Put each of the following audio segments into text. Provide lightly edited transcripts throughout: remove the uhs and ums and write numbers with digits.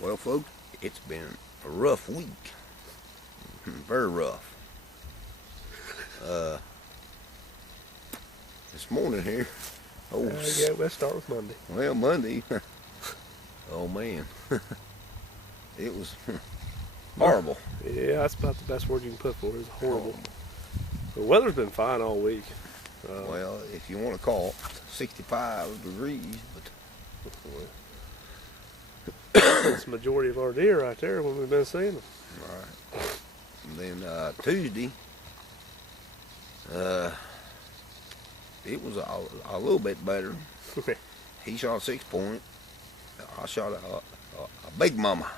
Well, folks, it's been a rough week. Very rough. This morning here. Yeah, let's start with Monday. Well, Monday. Oh, man. It was horrible. Yeah, that's about the best word you can put for it. It's horrible. The weather's been fine all week. Well, if you want to call it 65 degrees, but that's the majority of our deer right there when we've been seeing them. all right. And then Tuesday, it was a little bit better. He shot a 6-point. I shot a big mama.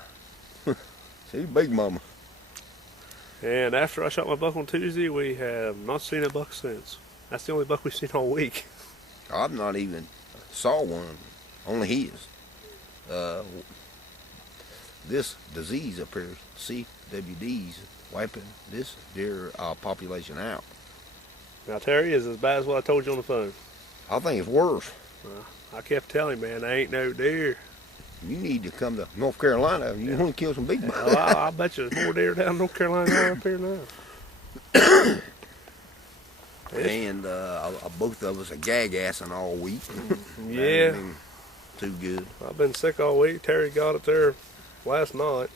See, big mama. And after I shot my buck on Tuesday, we have not seen a buck since. That's the only buck we've seen all week. I've not even saw one, only his. This disease up here, CWD's wiping this deer population out. Now, Terry, is as bad as what I told you on the phone. I think it's worse. I kept telling him, man, there ain't no deer. You need to come to North Carolina. You want to kill some big bucks. Well, I bet you there's more deer down in North Carolina than up here now. And both of us are gag-assing all week. Yeah. Too good. I've been sick all week. Terry got it there last night,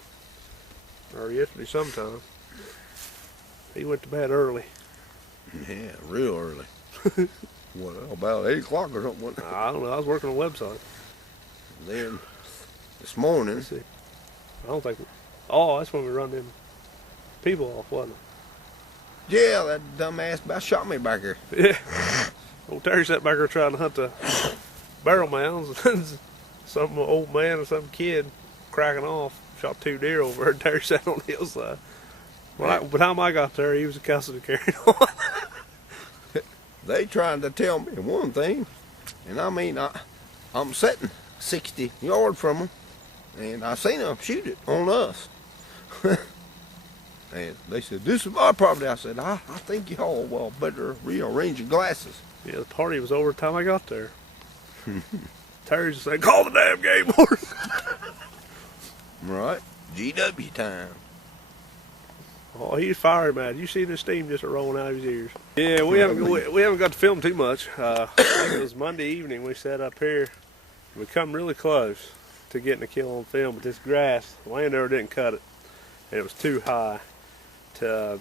or yesterday sometime. He went to bed early. Yeah, real early. What, about 8 o'clock or something? I don't know. I was working on a website. Then this morning. Let's see. I don't think. Oh, that's when we run them people off, wasn't it? Yeah, that dumbass about shot me back here. Yeah. Old Terry sat back there trying to hunt the barrel mounds, and some old man or some kid cracking off shot 2 deer over there. And Terry sat on the hillside. By the time I got there, he was accustomed to carrying on. They trying to tell me one thing, and I mean, I'm sitting 60 yards from them, and I seen them shoot it on us. And they said, "This is my property." I said, I think y'all better rearrange your glasses. Yeah, the party was over the time I got there. Terry just said, "Call the damn game warden." Right, GW time. Oh, he's fiery mad. You see the steam just rolling out of his ears. Yeah, we haven't got to film too much. I think it was Monday evening we sat up here. We come really close to getting a kill on film, but this grass, the landowner didn't cut it, and it was too high to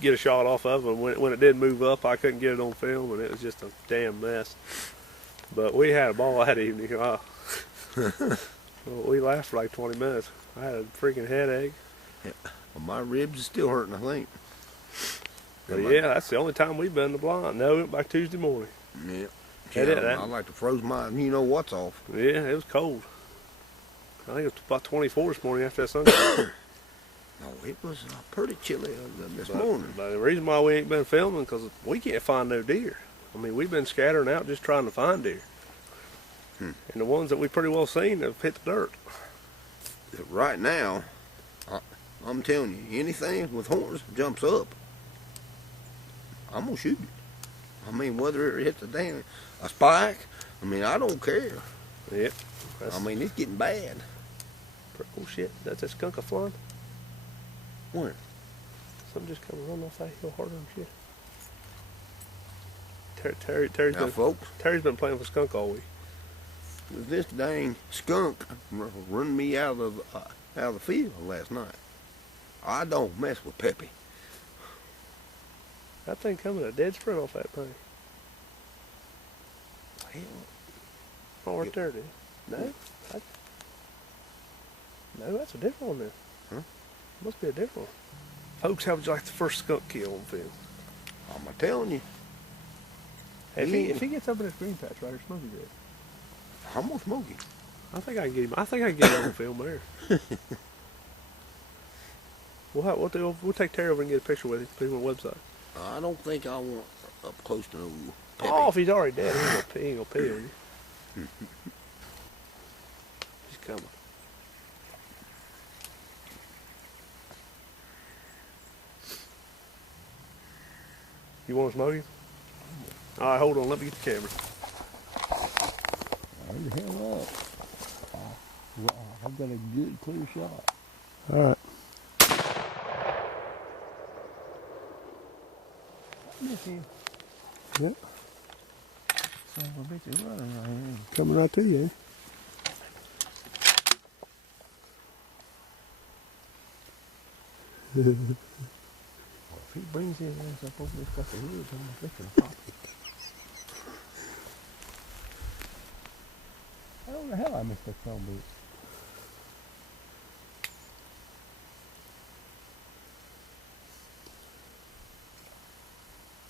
get a shot off of. And when it did move up, I couldn't get it on film, and it was just a damn mess. But we had a ball that evening. Well, we laughed for like 20 minutes. I had a freaking headache. Yeah. Well, my ribs are still hurting, I think. But yeah, that's the only time we've been in the blind. No, we went back Tuesday morning. Yeah. Yeah, I like to froze my, what's off. Yeah, it was cold. I think it was about 24 this morning after that sunset. No, it was pretty chilly this morning. But the reason why we ain't been filming because we can't find no deer. I mean, we've been scattering out just trying to find deer. And the ones that we pretty well seen have hit the dirt. Right now, I'm telling you, anything with horns jumps up, I'm going to shoot it. I mean, whether it hits a spike, I mean, I don't care. Yep. I mean, it's getting bad. Oh shit, that's that skunk flying? Where? Something just come running off that hill harder than shit. Terry's been playing with skunk all week. This dang skunk run me out of the field last night. I don't mess with Peppy. That thing coming a dead sprint off that thing. Hell. Oh, right there, dude. No? No, that's a different one then. Huh? Must be a different one. Folks, how would you like the first skunk kill on film? I'm telling you. If he gets up in this green patch right here, Smokey dead. I'm gonna smoke him. I think I can get him. I think I can get him on film there. We'll take Terry over and get a picture with him. Put him on the website. I don't think I want up close to no Peppy. Oh, if he's already dead, he ain't gonna pee on you. He's coming. You want to smoke him? All right, hold on. Let me get the camera. Hurry the hell up. got a good, clear shot. All right. Miss him. Yep. Son of a bitch is running right here. Coming right to you. Well, if he brings his ass up over this fucking woods, I'm gonna pop it. How the hell I missed that son of a bitch?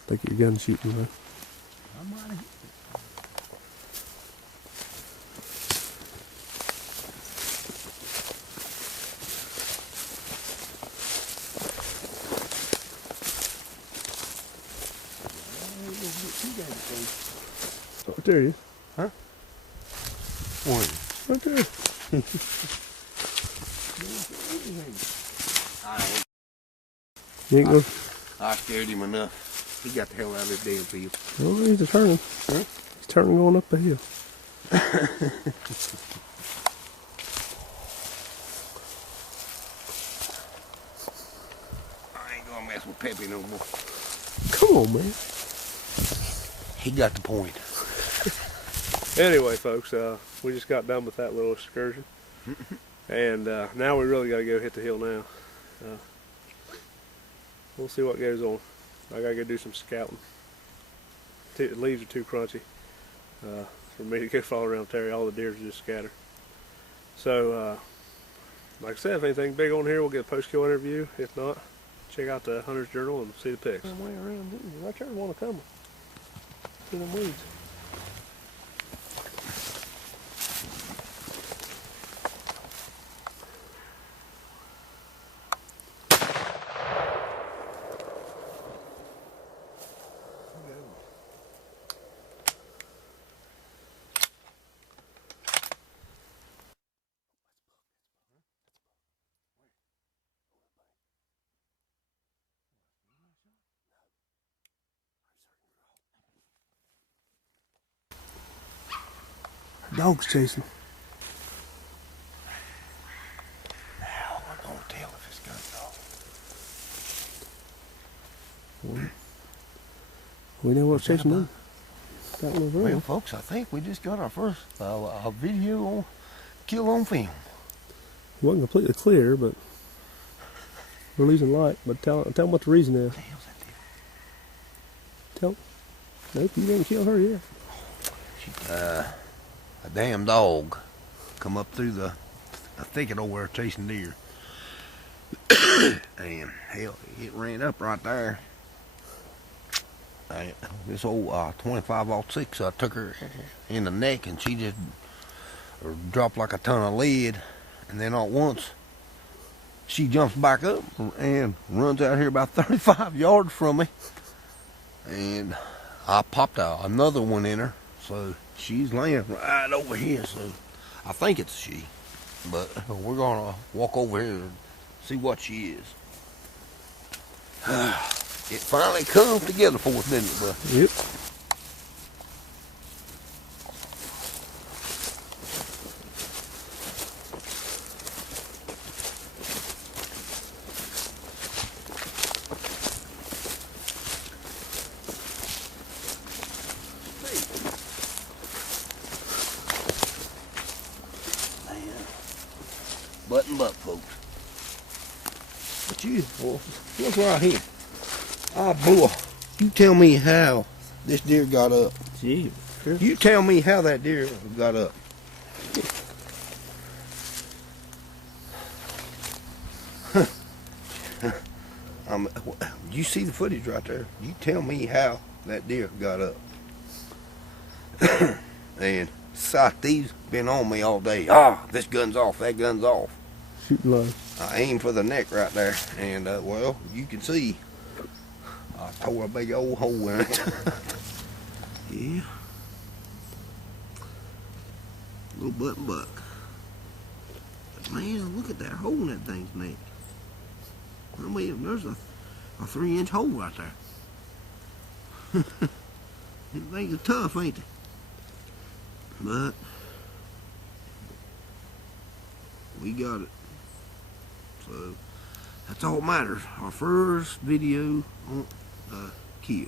Think your gun's shooting, man. I might have hit it. Right there you. Huh? One. Right there. You ain't go. I scared him enough. He got the hell out of this damn field. Oh, he's turning. Huh? He's turning going up the hill. I ain't gonna mess with Peppy no more. Come on, man. He got the point. Anyway, folks, we just got done with that little excursion. And now we really got to go hit the hill now. We'll see what goes on. I got to go do some scouting. The leaves are too crunchy for me to go follow around Terry. All the deer are just scattered. So, like I said, if anything big on here, we'll get a post-kill interview. If not, check out the Hunter's Journal and see the pics. Some way around, didn't you? I tried to want to come to them weeds. Dog's chasing. Now we're gonna tell if it's gun dog. We know what's chasing them. Got one over Well, there. folks, I think we just got our first video on kill on film. It wasn't completely clear, but we're losing light. But tell them what the reason is. What the hell's that deer? Tell them. Nope, you didn't kill her yet. A damn dog come up through the thicket over there chasing deer. And hell, it ran up right there. This old 25-06 took her in the neck, and she just dropped like a ton of lead. And then all at once, she jumps back up and runs out here about 35 yards from me. And I popped another one in her, so she's laying right over here. So I think it's she, but we're gonna walk over here and see what she is. It finally comes together for us, didn't it, bud? Yep. Button buck, folks. But you, well, look right here. Ah, boy, you tell me how this deer got up. Gee. You tell me how that deer got up. You see the footage right there. You tell me how that deer got up. And sight, these been on me all day. Ah, this gun's off, that gun's off. Shooting low. I aimed for the neck right there, and well, you can see I tore a big old hole in it. Yeah. Little button buck. But man, look at that hole in that thing's neck. I mean, there's a 3-inch hole right there. Them things are tough, ain't they? But we we got it. So that's all that matters. Our first video on kill.